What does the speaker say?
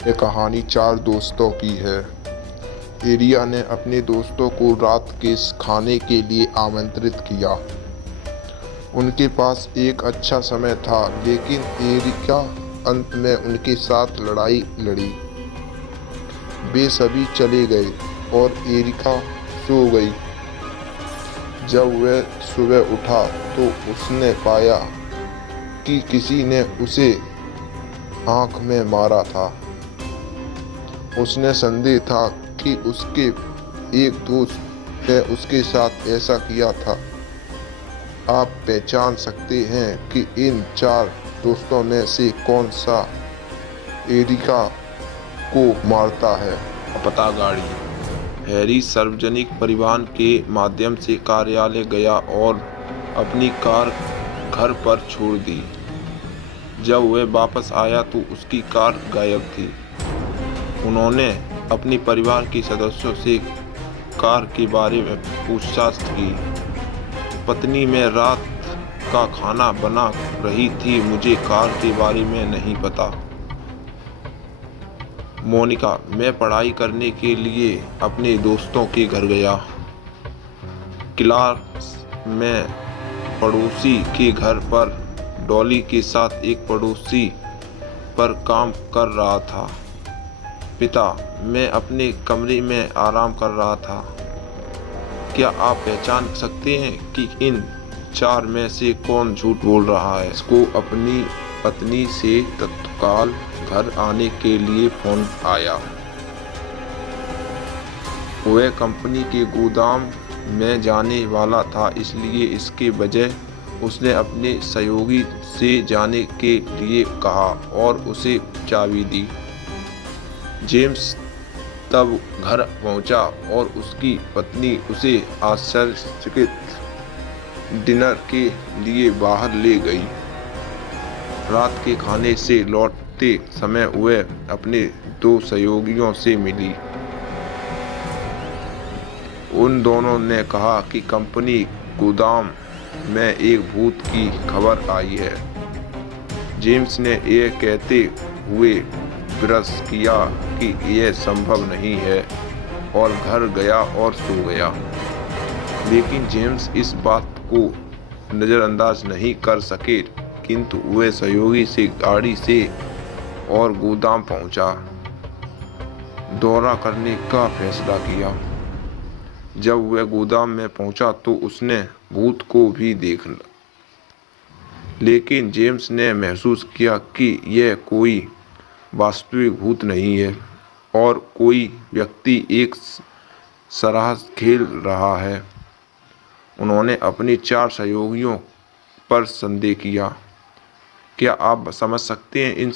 यह कहानी चार दोस्तों की है। एरिया ने अपने दोस्तों को रात के खाने के लिए आमंत्रित किया। उनके पास एक अच्छा समय था, लेकिन एरिका अंत में उनके साथ लड़ाई लड़ी। वे सभी चले गए और एरिका सो गई। जब वह सुबह उठा तो उसने पाया कि किसी ने उसे आंख में मारा था। उसने संदेह था कि उसके एक दोस्त ने उसके साथ ऐसा किया था। आप पहचान सकते हैं कि इन चार दोस्तों में से कौन सा एरिका को मारता है। लापता गाड़ी। हैरी सार्वजनिक परिवहन के माध्यम से कार्यालय गया और अपनी कार घर पर छोड़ दी। जब वह वापस आया तो उसकी कार गायब थी। उन्होंने अपने परिवार के सदस्यों से कार के बारे में पूछताछ की। पत्नी मैं रात का खाना बना रही थी, मुझे कार के बारे में नहीं पता। मोनिका मैं पढ़ाई करने के लिए अपने दोस्तों के घर गया। क्लास में पड़ोसी के घर पर डॉली के साथ एक पड़ोसी पर काम कर रहा था। पिता मैं अपने कमरे में आराम कर रहा था। क्या आप पहचान सकते हैं कि इन चार में से कौन झूठ बोल रहा है? इसको अपनी पत्नी से तत्काल घर आने के लिए फोन आया। वह कंपनी के गोदाम में जाने वाला था, इसलिए इसके बजाय उसने अपने सहयोगी से जाने के लिए कहा और उसे चाबी दी। जेम्स तब घर पहुंचा और उसकी पत्नी उसे आश्चर्यचकित डिनर के लिए बाहर ले गई। रात के खाने से लौटते समय वह अपने दो सहयोगियों से मिली। उन दोनों ने कहा कि कंपनी गोदाम में एक भूत की खबर आई है। जेम्स ने यह कहते हुए विश्वास किया कि यह संभव नहीं है और घर गया और सो गया। लेकिन जेम्स इस बात को नज़रअंदाज नहीं कर सके, किंतु वह सहयोगी से गाड़ी से और गोदाम पहुंचा। दौरा करने का फैसला किया। जब वह गोदाम में पहुंचा तो उसने भूत को भी देखा, लेकिन जेम्स ने महसूस किया कि यह कोई वास्तविक भूत नहीं है और कोई व्यक्ति एक शरारत खेल रहा है। उन्होंने अपने चार सहयोगियों पर संदेह किया। क्या आप समझ सकते हैं इन